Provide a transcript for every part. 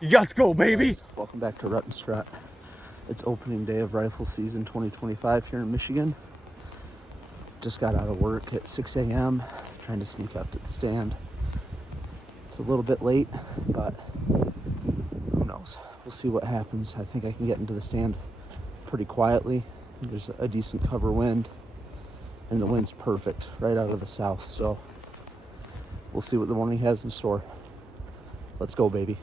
Let's go, baby. Welcome back to Rut and Strut. It's opening day of rifle season 2025 here in Michigan. Just got out of work at 6 a.m. trying to sneak up to the stand. It's a little bit late, but who knows? We'll see what happens. I think I can get into the stand pretty quietly. There's a decent cover wind, and the wind's perfect right out of the south, so we'll see what the morning has in store. Let's go, baby.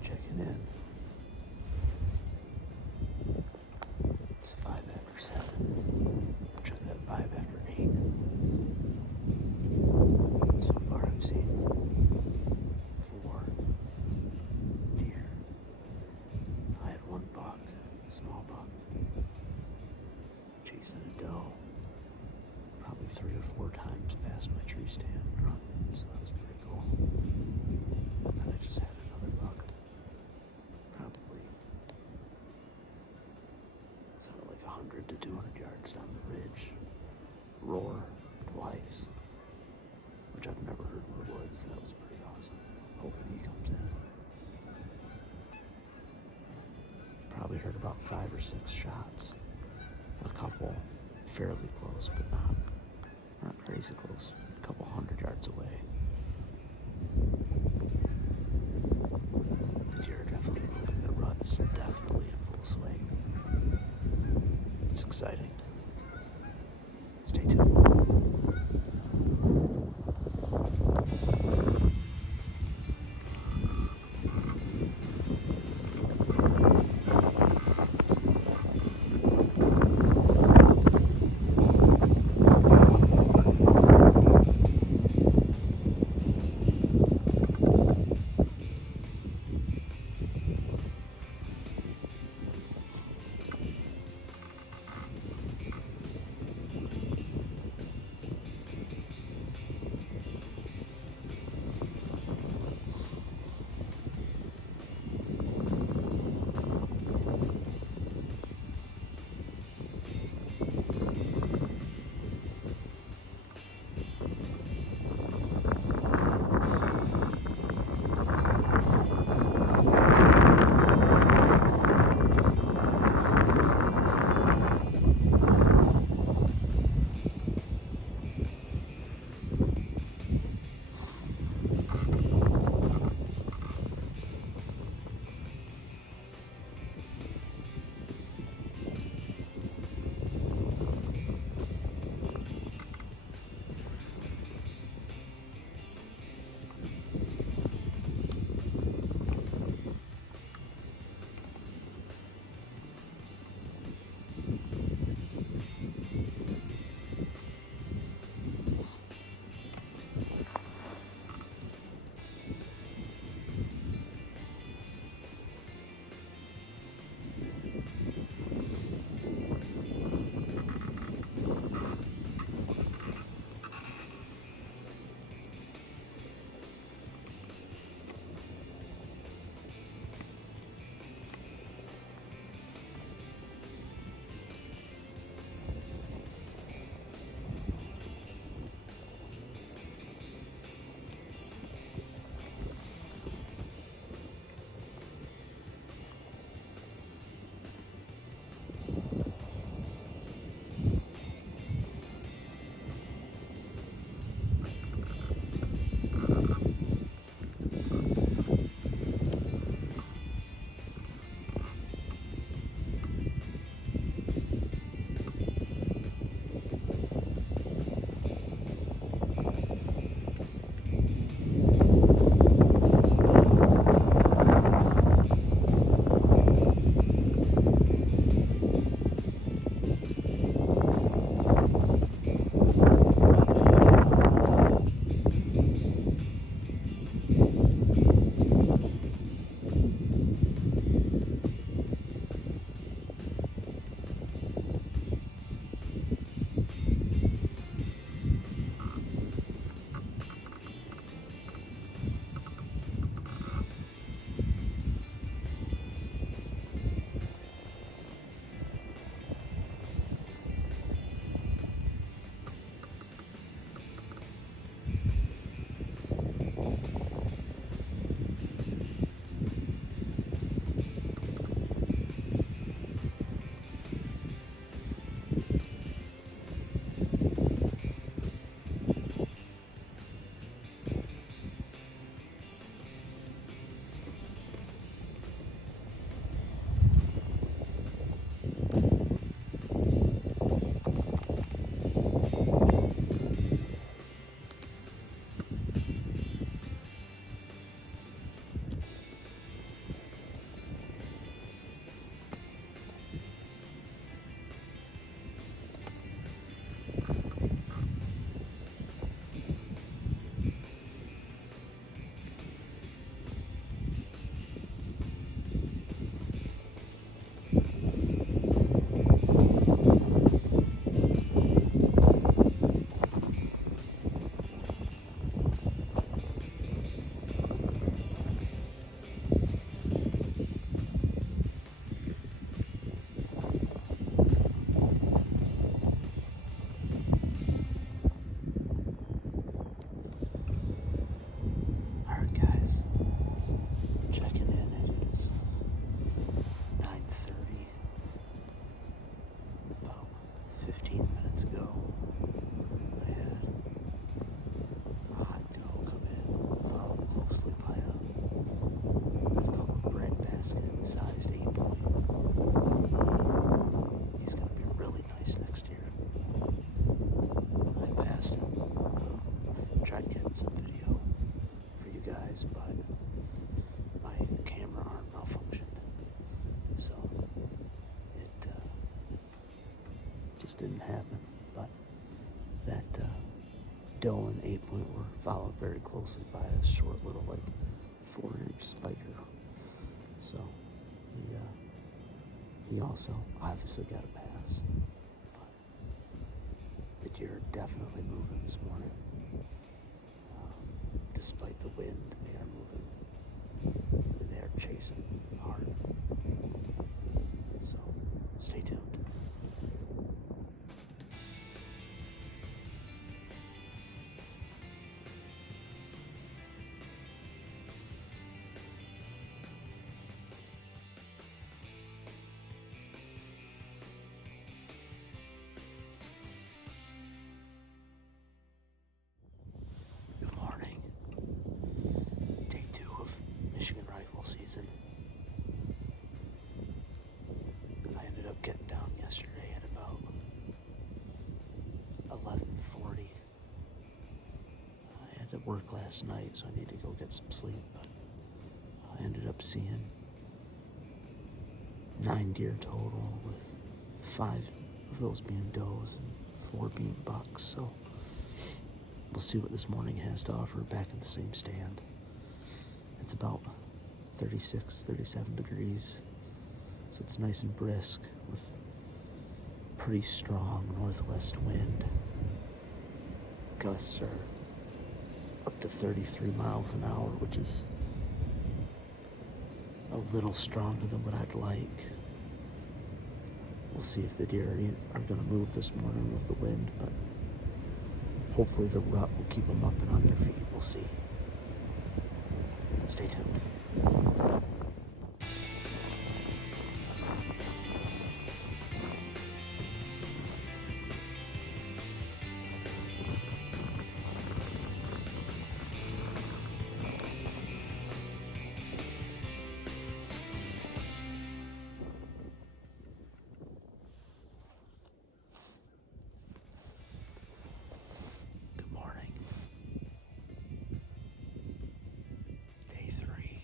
Checking in. It's 5 after 7. Check that 5 after 8. So far I've seen 4 deer. I had 1 buck, a small buck, chasing a doe probably 3 or 4 times past my tree stand running, so that was pretty cool. And then I just had another buck. Probably sounded like 100 to 200 yards down the ridge, roar twice, which I've never heard in the woods. That was pretty awesome. Hoping he comes in. Probably heard about 5 or 6 shots. A couple fairly close, but not crazy close. A couple 100 yards away. The deer are definitely moving. The rut is definitely in full swing. It's exciting. Stay tuned. days, but my camera arm malfunctioned. So it just didn't happen. But that doe and 8-point were followed very closely by a short little 4-inch spider. So he also obviously got a pass. But the deer are definitely moving this morning. Despite the wind, they are moving. They are chasing hard. So stay tuned. Good morning. Day 2 of Michigan rifle season. I ended up getting down yesterday at about 11:40. I had to work last night, so I need to go get some sleep, but I ended up seeing 9 deer total, with 5 of those being does and 4 being bucks. So we'll see what this morning has to offer back in the same stand. It's about 36, 37 degrees, so it's nice and brisk with pretty strong northwest wind. Gusts are up to 33 miles an hour, which is a little stronger than what I'd like. We'll see if the deer are going to move this morning with the wind, but hopefully the rut will keep them up and on their feet. We'll see. Stay tuned. Good morning. Day 3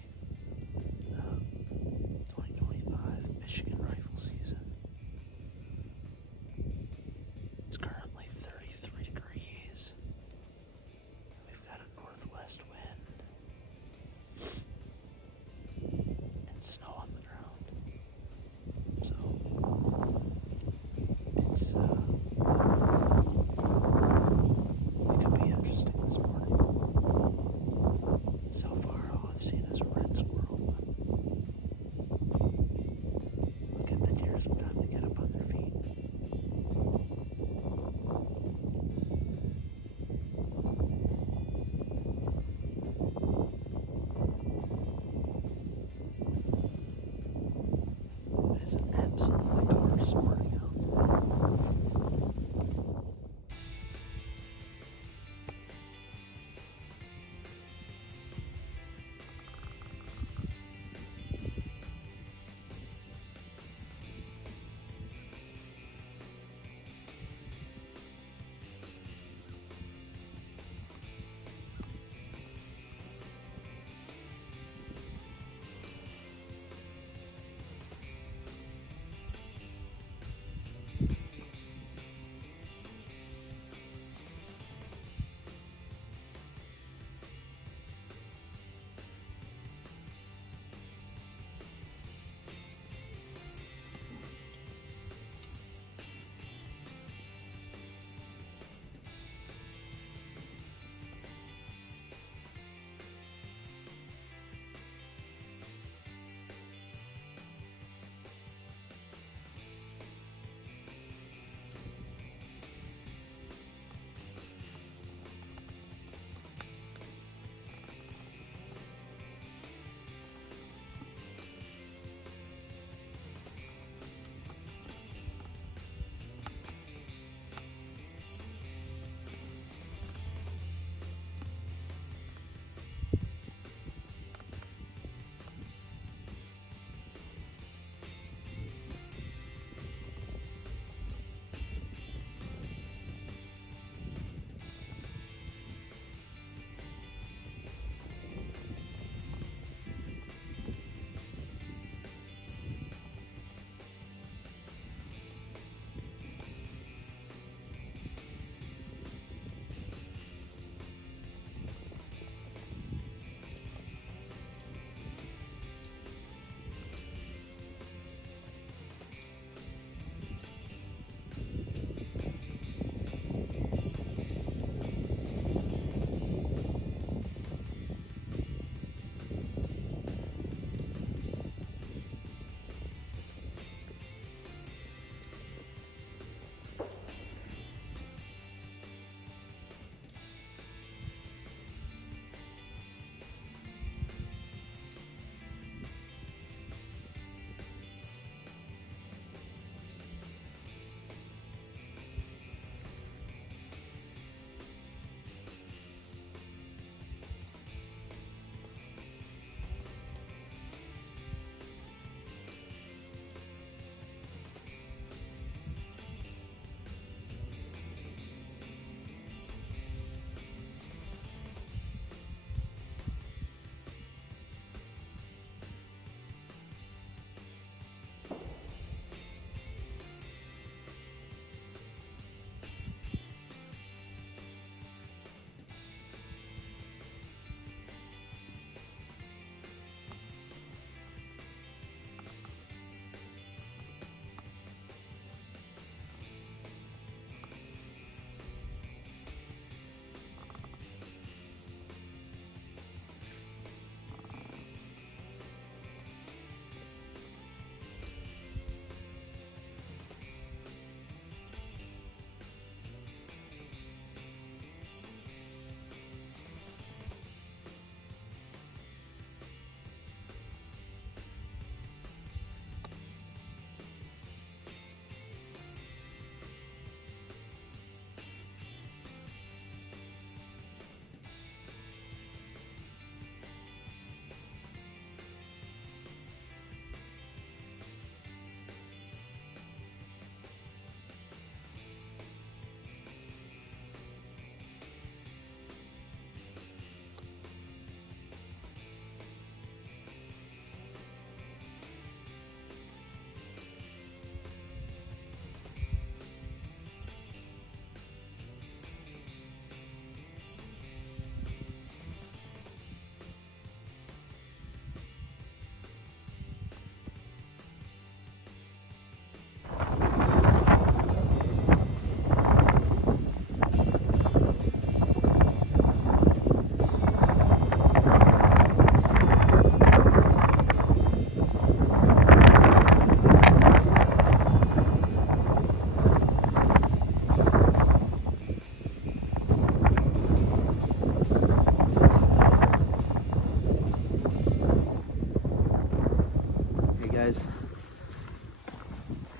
guys.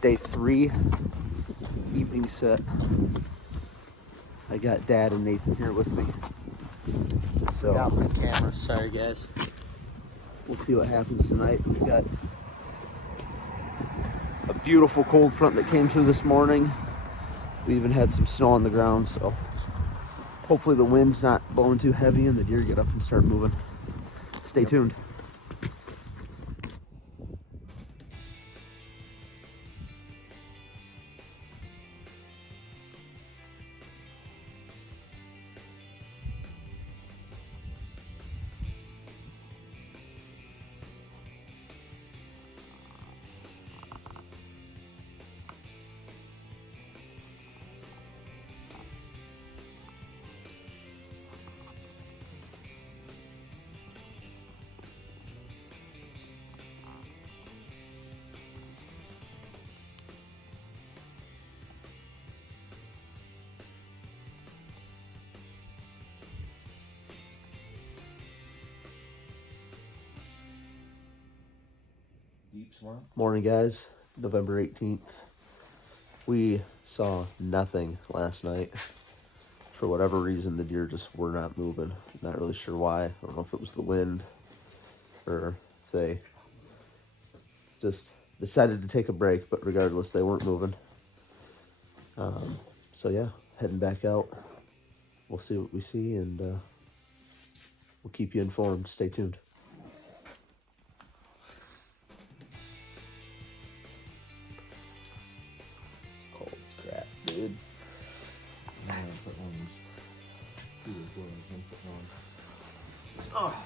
Day 3, evening set. I got Dad and Nathan here with me. So got my camera. Sorry, guys. We'll see what happens tonight. We've got a beautiful cold front that came through this morning. We even had some snow on the ground, so hopefully the wind's not blowing too heavy and the deer get up and start moving. Stay tuned. Morning, guys. November 18th. We saw nothing last night. For whatever reason, the deer just were not moving. Not really sure why. I don't know if it was the wind or if they just decided to take a break, but regardless, they weren't moving. So yeah, heading back out. We'll see what we see, and we'll keep you informed. Stay tuned. Cold as crap, dude. I'm gonna put one of these. Oh.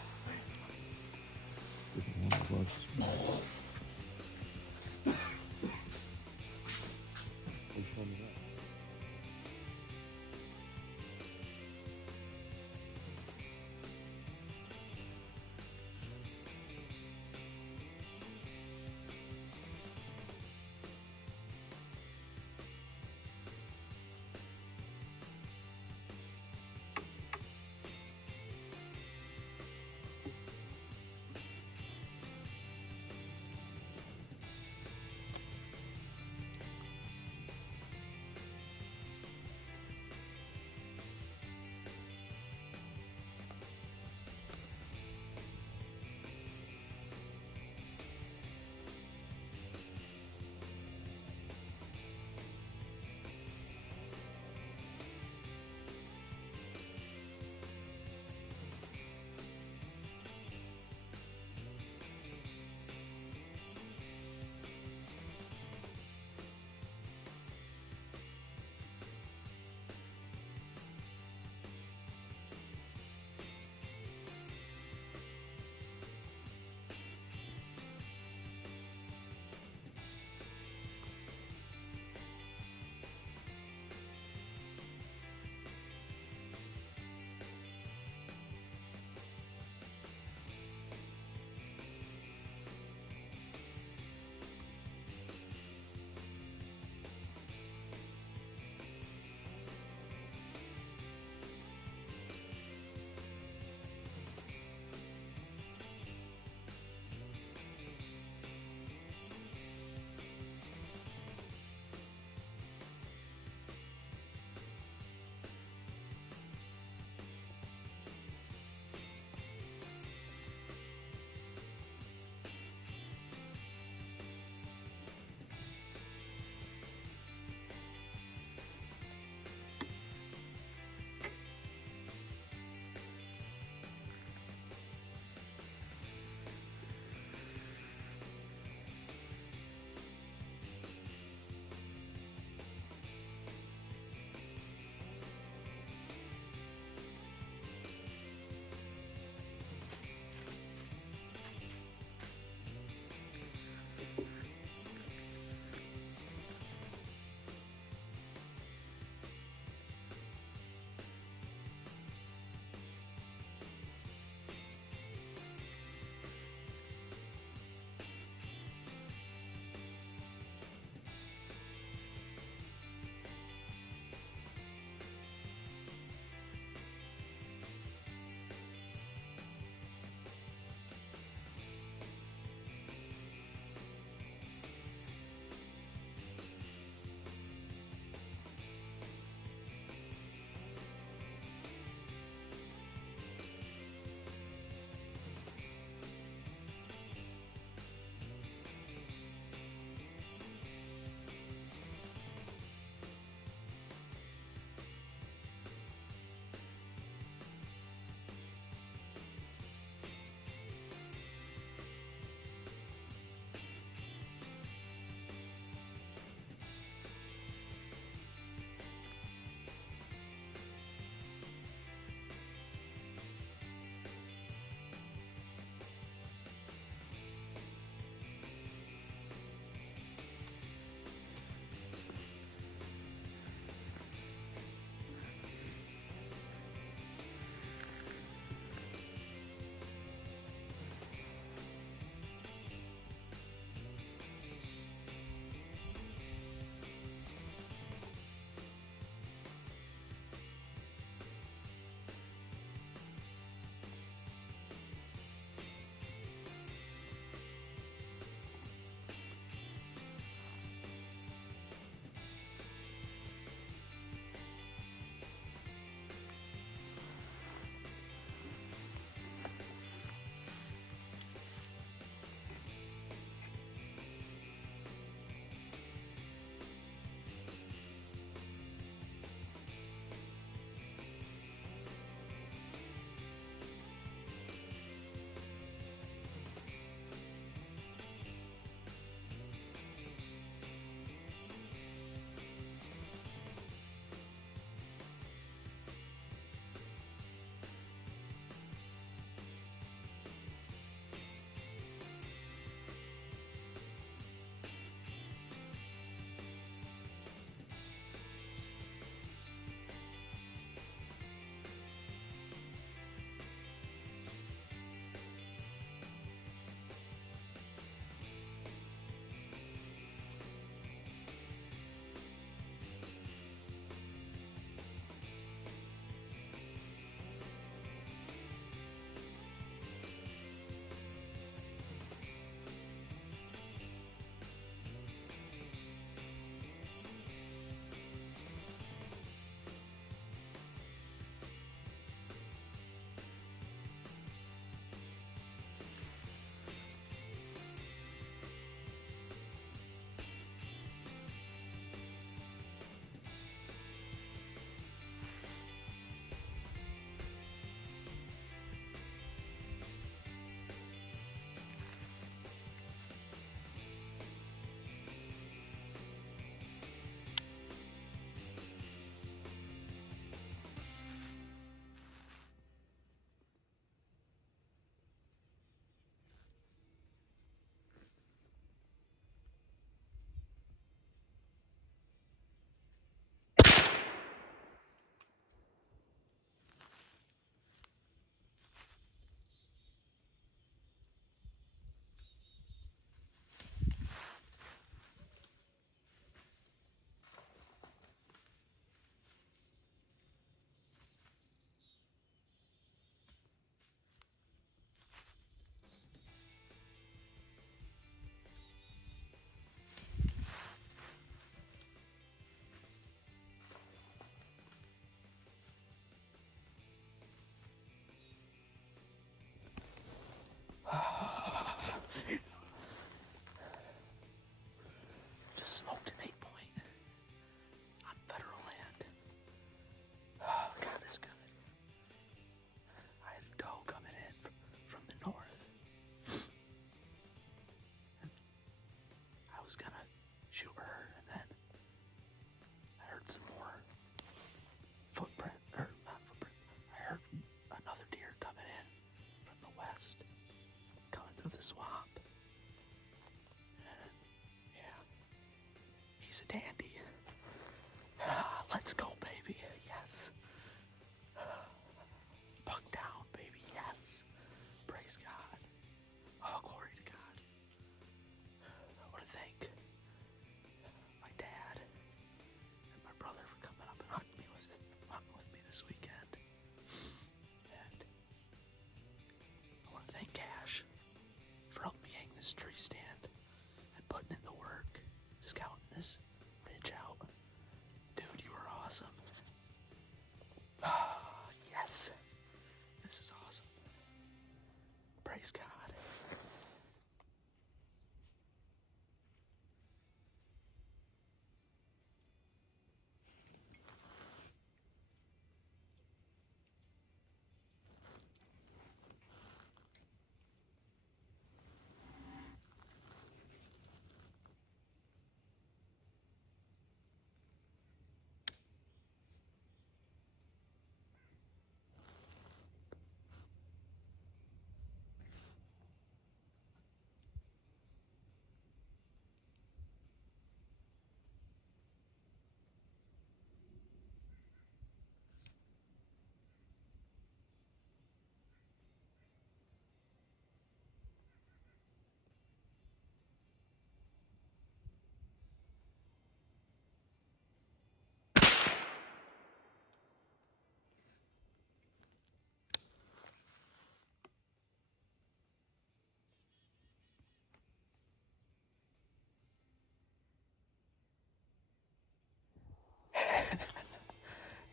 He's a dandy. Let's go, baby. Yes. Buck down, baby. Yes. Praise God. Oh, glory to God. I want to thank my dad and my brother for coming up and hunting with me this weekend. And I want to thank Cash for helping me hang this tree stand and putting in the work, scouting this ridge out. Dude, you are awesome. Yes. This is awesome. Praise God.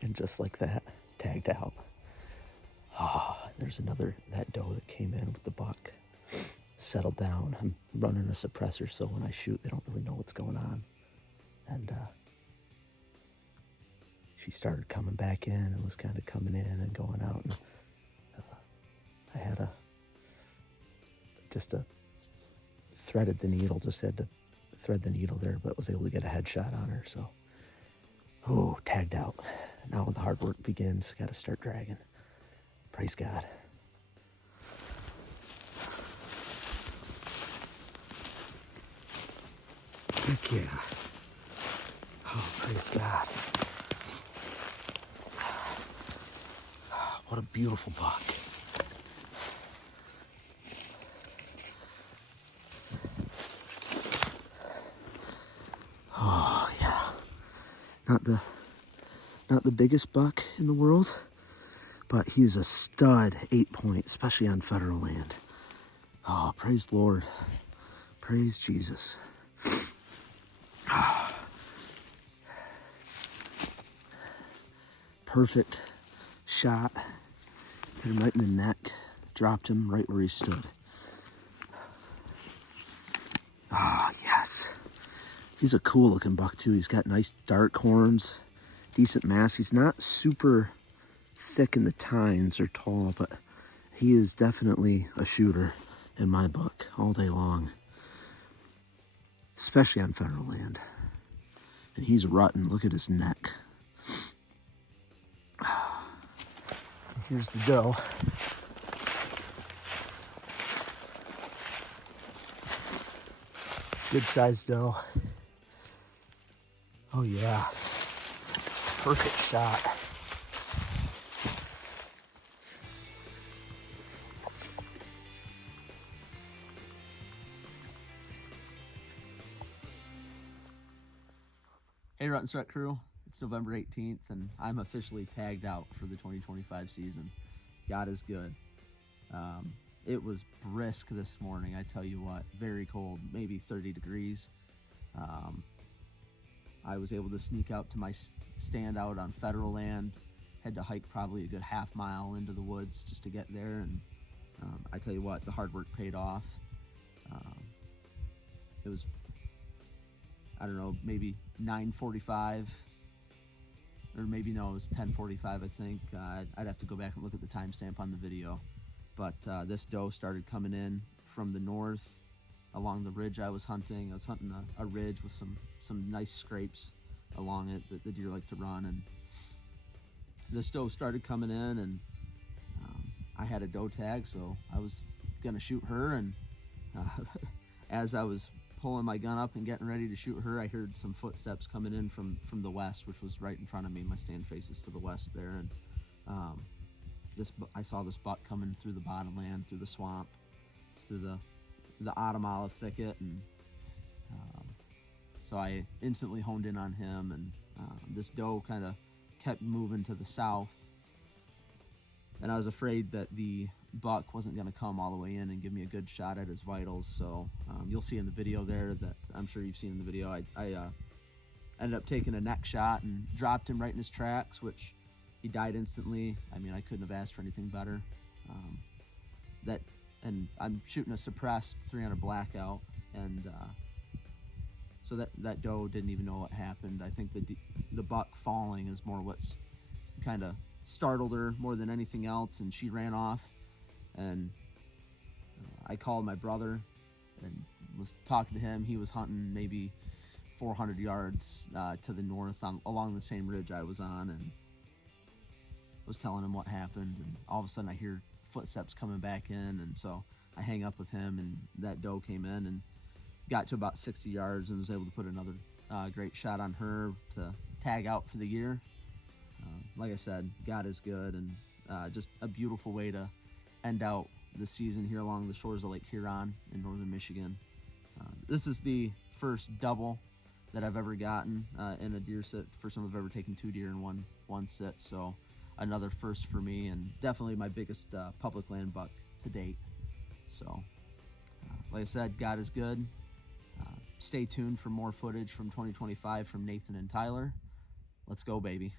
And just like that, tagged out. There's that doe that came in with the buck. Settled down. I'm running a suppressor, so when I shoot, they don't really know what's going on. And she started coming back in and was kind of coming in and going out. And I had threaded the needle, just had to thread the needle there, but was able to get a headshot on her, so. Oh, tagged out. Now the hard work begins. Got to start dragging. Praise God. Heck yeah. Oh, praise God. What a beautiful buck. Oh, yeah. Not the biggest buck in the world, but he's a stud 8-point, especially on federal land. Oh, praise the Lord. Praise Jesus. Perfect shot. Hit him right in the neck. Dropped him right where he stood. Ah, yes. He's a cool looking buck too. He's got nice dark horns, decent mass. He's not super thick in the tines or tall, but he is definitely a shooter in my book all day long, especially on federal land. And he's rutting. Look at his neck. Here's the doe. Good sized doe. Oh yeah. Perfect shot. Hey Rut and Strut crew, it's November 18th and I'm officially tagged out for the 2025 season. God is good. It was brisk this morning, I tell you what, very cold, maybe 30 degrees. I was able to sneak out to my stand out on federal land, had to hike probably a good half mile into the woods just to get there, and I tell you what, the hard work paid off. It was, I don't know, maybe 9:45, or maybe no, it was 10:45, I think. I'd have to go back and look at the timestamp on the video. But this doe started coming in from the north along the ridge I was hunting. I was hunting a ridge with some nice scrapes along it that the deer like to run. And this doe started coming in, and I had a doe tag, so I was gonna shoot her. And as I was pulling my gun up and getting ready to shoot her, I heard some footsteps coming in from the west, which was right in front of me. My stand faces to the west there, and I saw this buck coming through the bottomland, through the swamp, through the autumn olive thicket, and so I instantly honed in on him, and this doe kind of kept moving to the south, and I was afraid that the buck wasn't going to come all the way in and give me a good shot at his vitals. So you'll see in the video there that I'm sure you've seen in the video, I ended up taking a neck shot and dropped him right in his tracks, which he died instantly. I mean, I couldn't have asked for anything better. And I'm shooting a suppressed 300 blackout, and so that doe didn't even know what happened. I think the buck falling is more what's kind of startled her more than anything else, and she ran off. And I called my brother and was talking to him. He was hunting maybe 400 yards to the north along the same ridge I was on, and was telling him what happened. And all of a sudden I hear footsteps coming back in, and so I hang up with him, and that doe came in and got to about 60 yards and was able to put another great shot on her to tag out for the year. Like I said, God is good, and just a beautiful way to end out the season here along the shores of Lake Huron in northern Michigan. This is the first double that I've ever gotten in a deer sit. First time I've ever taken 2 deer in one sit, so another first for me, and definitely my biggest public land buck to date. So like I said, God is good. Stay tuned for more footage from 2025 from Nathan and Tyler. Let's go, baby.